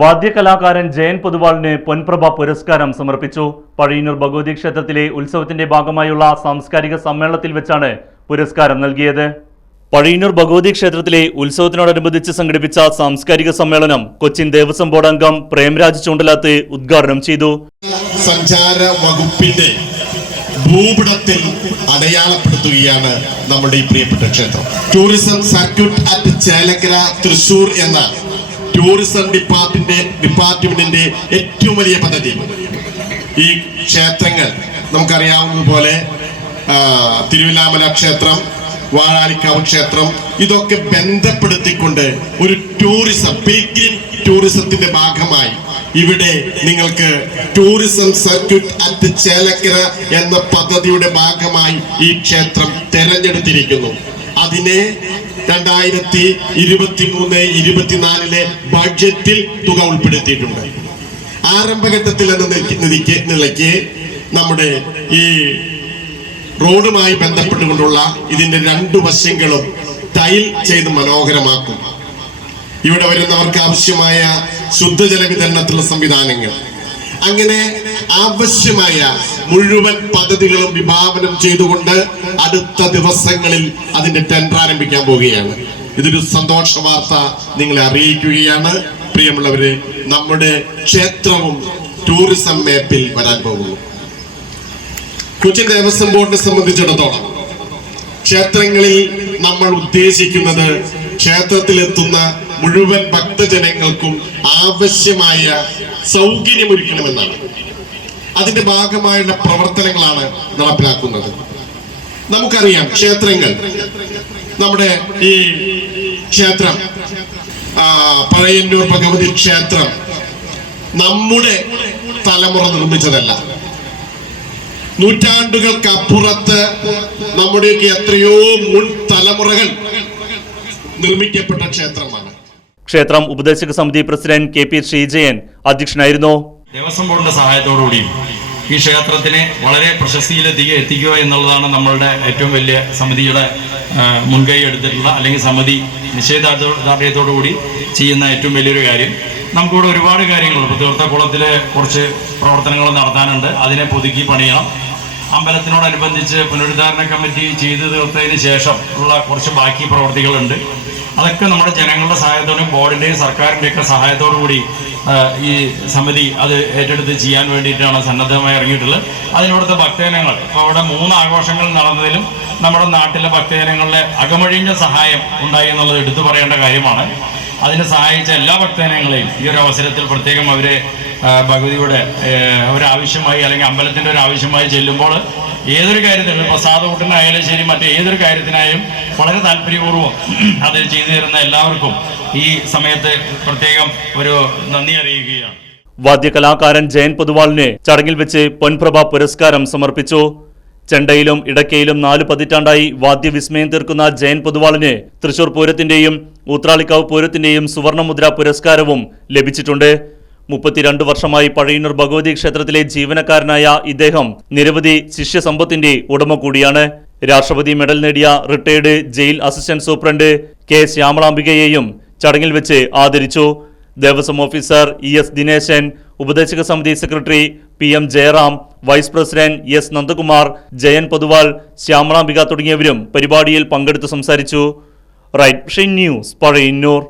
വാദ്യകലാകാരൻ ജയൻ പൊതുവാളിന് പൊൻപ്രഭ പുരസ്കാരം സമർപ്പിച്ചു. പഴയന്നൂർ ഭഗവതി ക്ഷേത്രത്തിലെ ഉത്സവത്തിന്റെ ഭാഗമായുള്ള സാംസ്കാരിക സമ്മേളനത്തിൽ വെച്ചാണ് പുരസ്കാരം നൽകിയത്. പഴയന്നൂർ ഭഗവതി ക്ഷേത്രത്തിലെ ഉത്സവത്തിനോടനുബന്ധിച്ച് സംഘടിപ്പിച്ച സാംസ്കാരിക സമ്മേളനം കൊച്ചിൻ ദേവസ്വം ബോർഡ് അംഗം പ്രേംരാജ് ചൂണ്ടലാത്ത് ഉദ്ഘാടനം ചെയ്തു. സഞ്ചാര വകുപ്പിന്റെ ഭൂപടത്തിൽ അടയാളപ്പെടുത്തുകയാണ് നമ്മുടെ ഈ പ്രിയപ്പെട്ട ക്ഷേത്രം. Tourism circuit at Chelakkara Thrissur എന്ന ടൂറിസം ഡിപ്പാർട്ട്മെന്റ് ഡിപ്പാർട്ട്മെന്റിന്റെ ഏറ്റവും വലിയ പദ്ധതി. ഈ ക്ഷേത്രങ്ങൾ നമുക്കറിയാവുന്നതുപോലെ തിരുവില്ലാമല ക്ഷേത്രം വാഴാലിക്കാവ് ക്ഷേത്രം ഇതൊക്കെ ബന്ധപ്പെടുത്തിക്കൊണ്ട് ഒരു ടൂറിസം പിൽഗ്രിം ടൂറിസത്തിന്റെ ഭാഗമായി ഇവിടെ നിങ്ങൾക്ക് ടൂറിസം സർക്യൂട്ട് അറ്റ് ചേലക്കര എന്ന പദ്ധതിയുടെ ഭാഗമായി ഈ ക്ഷേത്രം തെരഞ്ഞെടുത്തിരിക്കുന്നു. അതിനെ രണ്ടായിരത്തി ഇരുപത്തി മൂന്ന് ഇരുപത്തിനാലിലെ ബഡ്ജറ്റിൽ തുക ഉൾപ്പെടുത്തിയിട്ടുണ്ട്. ആരംഭഘട്ടത്തിൽ എന്ന നിലയ്ക്ക് നിലയ്ക്ക് നമ്മുടെ ഈ റോഡുമായി ബന്ധപ്പെട്ടുകൊണ്ടുള്ള ഇതിന്റെ രണ്ടു വശങ്ങളും ടൈൽ ചെയ്ത് മനോഹരമാക്കും. ഇവിടെ വരുന്നവർക്ക് ആവശ്യമായ ശുദ്ധജല വിതരണത്തിലുള്ള സംവിധാനങ്ങൾ. അങ്ങനെ ആവശ്യമായ മുഴുവൻ പദ്ധതികളും വിഭാവനം ചെയ്തുകൊണ്ട് അടുത്ത ദിവസങ്ങളിൽ അതിന്റെ ടെൻഡർ ആരംഭിക്കാൻ പോവുകയാണ്. ഇതൊരു സന്തോഷ വാർത്ത നിങ്ങളെ അറിയിക്കുകയാണ്. പ്രിയമുള്ളവരെ നമ്മുടെ ക്ഷേത്രവും ടൂറിസം മാപ്പിൽ വരാൻ പോകുന്നു. കൊച്ചിൻ ദേവസ്വം ബോർഡിനെ സംബന്ധിച്ചിടത്തോളം ക്ഷേത്രങ്ങളിൽ നമ്മൾ ഉദ്ദേശിക്കുന്നത് ക്ഷേത്രത്തിലെത്തുന്ന മുഴുവൻ ഭക്തജനങ്ങൾക്കും ആവശ്യമായ സൗകര്യമൊരുക്കണമെന്നാണ്. അതിന്റെ ഭാഗമായുള്ള പ്രവർത്തനങ്ങളാണ് നടപ്പിലാക്കുന്നത്. നമുക്കറിയാം ക്ഷേത്രങ്ങൾ. നമ്മുടെ ഈ ക്ഷേത്രം പഴയന്നൂർ ഭഗവതി ക്ഷേത്രം നമ്മുടെ തലമുറ നിർമ്മിച്ചതല്ല. നൂറ്റാണ്ടുകൾക്ക് അപ്പുറത്ത് നമ്മുടെയൊക്കെ എത്രയോ മുൻ തലമുറകൾ നിർമ്മിക്കപ്പെട്ട ക്ഷേത്രമാണ്. ക്ഷേത്രം ഉപദേശക സമിതി പ്രസിഡന്റ് കെ പി ശ്രീജയൻ അധ്യക്ഷനായിരുന്നു. ദേവസ്വം ബോർഡിന്റെ സഹായത്തോടുകൂടിയും ഈ ക്ഷേത്രത്തിനെ വളരെ പ്രശസ്തിയിലെത്തിക്കുക എത്തിക്കുക എന്നുള്ളതാണ് നമ്മളുടെ ഏറ്റവും വലിയ സമിതിയുടെ മുൻകൈ എടുത്തിട്ടുള്ള അല്ലെങ്കിൽ സമിതി നിശ്ചയദാർഢ്യത്തോടുകൂടി ചെയ്യുന്ന ഏറ്റവും വലിയൊരു കാര്യം. നമുക്കിവിടെ ഒരുപാട് കാര്യങ്ങൾ ഇപ്പോൾ തീർത്ഥക്കുളത്തിലെ കുറച്ച് പ്രവർത്തനങ്ങൾ നടത്താനുണ്ട്. അതിനെ പുതുക്കി പണിയണം. അമ്പലത്തിനോടനുബന്ധിച്ച് പുനരുദ്ധാരണ കമ്മിറ്റി ചെയ്തു തീർത്തതിന് ശേഷം ഉള്ള കുറച്ച് ബാക്കി പ്രവർത്തികളുണ്ട്. അതൊക്കെ നമ്മുടെ ജനങ്ങളുടെ സഹായത്തോടും ബോർഡിന്റെയും സർക്കാരിന്റെയൊക്കെ സഹായത്തോടു കൂടി ഈ സമിതി അത് ഏറ്റെടുത്ത് ചെയ്യാൻ വേണ്ടിയിട്ടാണ് സന്നദ്ധമായി ഇറങ്ങിയിട്ടുള്ളത്. അതിനോടത്തെ ഭക്തജനങ്ങൾ ഇപ്പോൾ അവിടെ മൂന്ന് ആഘോഷങ്ങൾ നടന്നതിലും നമ്മുടെ നാട്ടിലെ ഭക്തജനങ്ങളുടെ അകമഴിഞ്ഞ സഹായം ഉണ്ടായി എന്നുള്ളത് എടുത്തു പറയേണ്ട കാര്യമാണ്. അതിനെ സഹായിച്ച എല്ലാ ഭക്തജനങ്ങളെയും ഈ ഒരു അവസരത്തിൽ പ്രത്യേകം അവരെ ഭഗവതിയുടെ ഒരാവശ്യമായി അല്ലെങ്കിൽ അമ്പലത്തിന്റെ ഒരു ആവശ്യമായി ചെല്ലുമ്പോൾ ഏതൊരു കാര്യത്തിനും പ്രസാദകൂട്ടിനായാലും ശരി മറ്റേ ഏതൊരു കാര്യത്തിനായും വളരെ താല്പര്യപൂർവം അത് ചെയ്തു തരുന്ന എല്ലാവർക്കും ഈ സമയത്ത് പ്രത്യേകം ഒരു നന്ദി അറിയിക്കുകയാണ്. വാദ്യകലാകാരൻ ജയൻ പൊതുവാളിനെ ചടങ്ങിൽ വെച്ച് പൊൻപ്രഭ പുരസ്കാരം സമർപ്പിച്ചു. ചെണ്ടയിലും ഇടക്കയിലും നാല് പതിറ്റാണ്ടായി വാദ്യവിസ്മയം തീർക്കുന്ന ജയൻ പൊതുവാളിന് തൃശൂർ പൂരത്തിന്റെയും ഊത്രാളിക്കാവ് പൂരത്തിന്റെയും സുവർണമുദ്ര പുരസ്കാരവും ലഭിച്ചിട്ടുണ്ട്. മുപ്പത്തിരണ്ട് വർഷമായി പഴയന്നൂർ ഭഗവതി ക്ഷേത്രത്തിലെ ജീവനക്കാരനായ ഇദ്ദേഹം നിരവധി ശിഷ്യസമ്പത്തിന്റെ ഉടമ കൂടിയാണ്. രാഷ്ട്രപതി മെഡൽ നേടിയ retired jail assistant superintendent K ശ്യാമളാംബികയെയും ചടങ്ങിൽ വെച്ച് ആദരിച്ചു. Devaswom officer E S Dineshan ഉപദേശക സമിതി secretary P M Jayaram vice president S Nandakumar Jayan Poduval Shyamalambika തുടങ്ങിയവരും പരിപാടിയിൽ പങ്കെടുത്ത് സംസാരിച്ചു. Right news Pazhayannur.